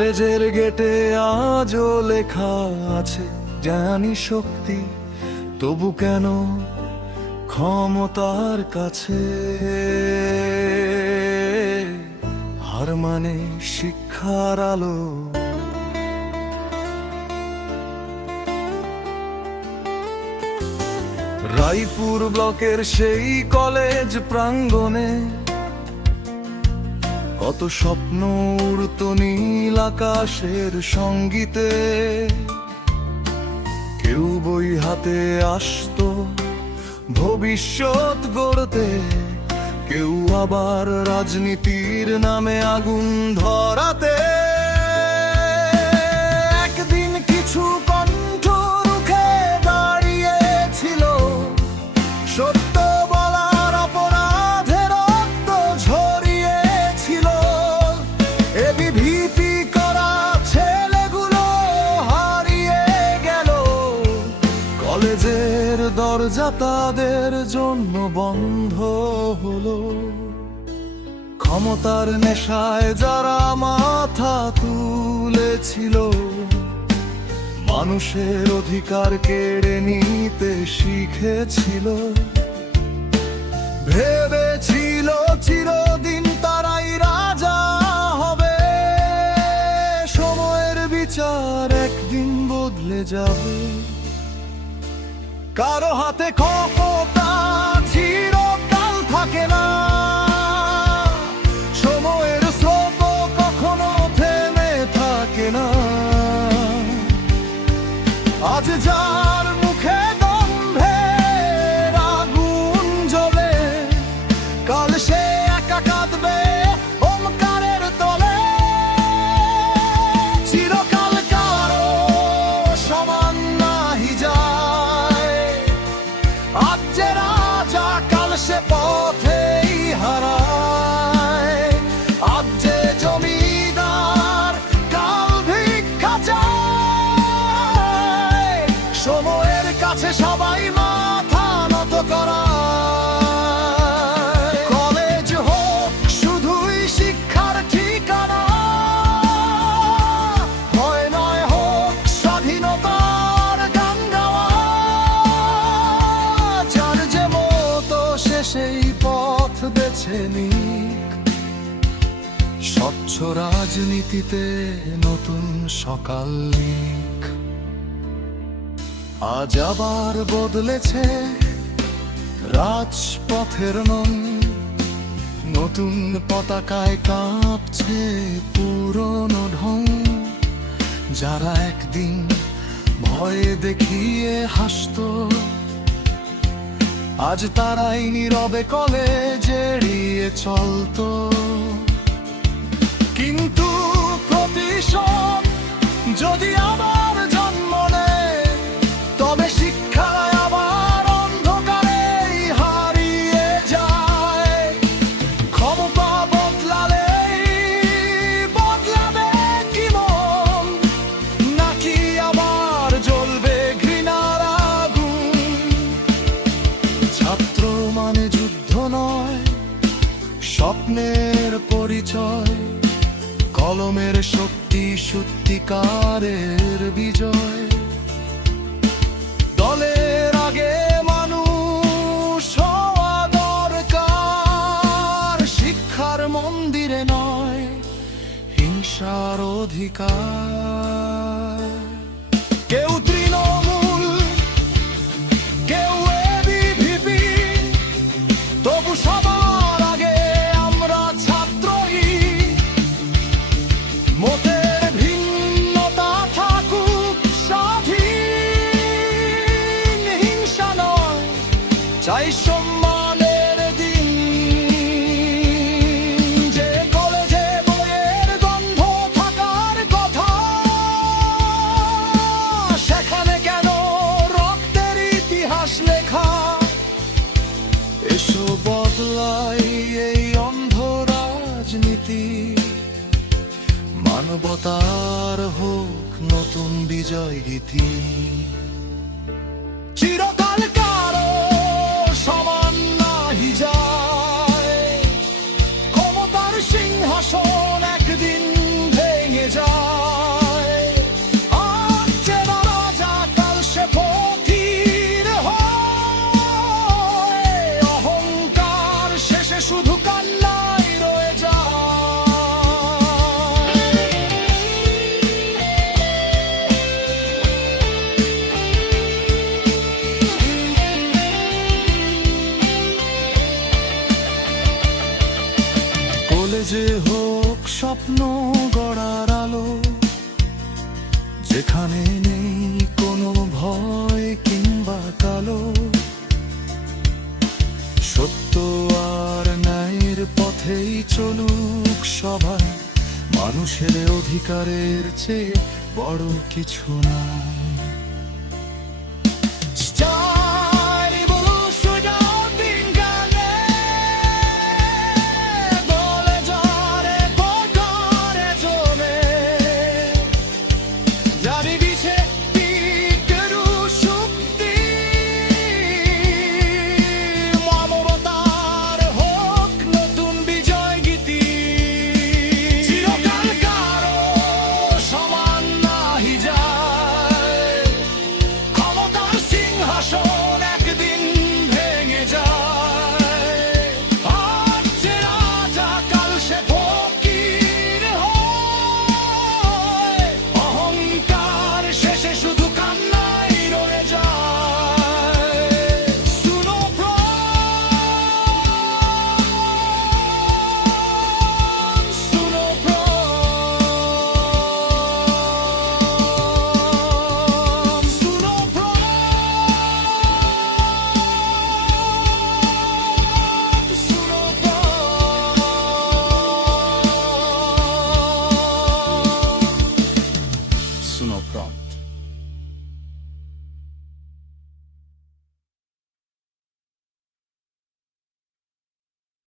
কলেজের গেটে আজও লেখা আছে জানি শক্তি, তবু কেন ক্ষমতার কাছে হার মানে শিক্ষার আলো। রায়পুর ব্লকের সেই কলেজ প্রাঙ্গণে কত স্বপ্ন উড়ত নীল আকাশের সঙ্গীতে। কেউ বই হাতে আসতো ভবিষ্যৎ গড়তে, কেউ আবার রাজনীতির নামে আগুন ধরাতে। একদিন কিছু কণ্ঠ রুখে দাঁড়িয়েছিল, সত্য বলার অপরাধে রক্ত ঝরিয়েছিল। এবিভিপি করা ছেলেগুলো হারিয়ে গেল, কলেজের দরজা তাদের জন্য বন্ধ হলো। ক্ষমতার নেশায় যারা মাথা তুলেছিল, মানুষের অধিকার কেড়ে নিতে শিখেছিল। ভেবেছিল চিরদিন তারাই রাজা হবে, সময়ের বিচার একদিন বদলে যাবে। কারো হাতে ক্ষমতা চিরকাল থাকে না, সময়ের স্রোত কখনো থেমে থাকে না। আজ যার মুখে দম্ভের আগুন জ্বলে, কাল সে একা কাঁদবে ওমকারের তলে। চিরকাল কারো সমান নাহি যায়, আজ যে রাজা কাল সে পথেই হারায়। আজ যে জমিদার কাল ভিক্ষা চায়, সময়ের কাছে সবাই মাথা নত করায়। কলেজ হোক শুধুই শিক্ষার ঠিকানা, হয় নয় হোক স্বাধীনতার গান গাওয়া। যার যে মতো সে সেই পথ বেছে নিক, স্বচ্ছ রাজনীতিতে নতুন সকাল নিক। আজ আবার বদলেছে রাজপথের মন, নতুন পতাকায় কাঁপছে পুরনো ঢং। যারা একদিন ভয়ে দেখিয়ে হাসতো, আজ তারাই নীরবে কলেজ এড়িয়ে চলতো। কিন্তু প্রতিশোধ যদি আবার জন্ম নেয়, তবে শিক্ষায় আবার অন্ধকারেই হারিয়ে যায়। ক্ষমতা বদলালেই বদলাবে কি মন, নাকি আবার জ্বলবে ঘৃণার আগুন? ছাত্র মানে যুদ্ধ নয়, স্বপ্নের পরিচয়। কলমের শক্তি সত্যিকারের বিজয়। দলের আগে মানুষ হওয়া দরকার, শিক্ষার মন্দিরে নয় হিংসার অধিকার। কেউ তৃণমূল, কেউ এবিভিপি, তবু সবার আগে আমরা ছাত্রই। মতের ভিন্নতা থাকুক স্বাধীন, হিংসা নয় চাই সম্মানের দিন। যে কলেজে বইয়ের গন্ধ থাকার কথা, সেখানে কেন রক্তের ইতিহাস লেখা? এসো বদলাই এই অন্ধ রাজনীতি, মানবতার হোক নতুন বিজয় গীতি। চিরকাল কারো সমান নাহি যায়, ক্ষমতার সিংহাসন একদিন ভেঙে যায়। স্বপ্ন গড়ার আলো, যেখানে নেই কোনো ভয় কিংবা কালো। সত্য আর ন্যায়ের পথেই চলুক সবাই, মানুষের অধিকারের চেয়ে বড় কিছু না। Daddy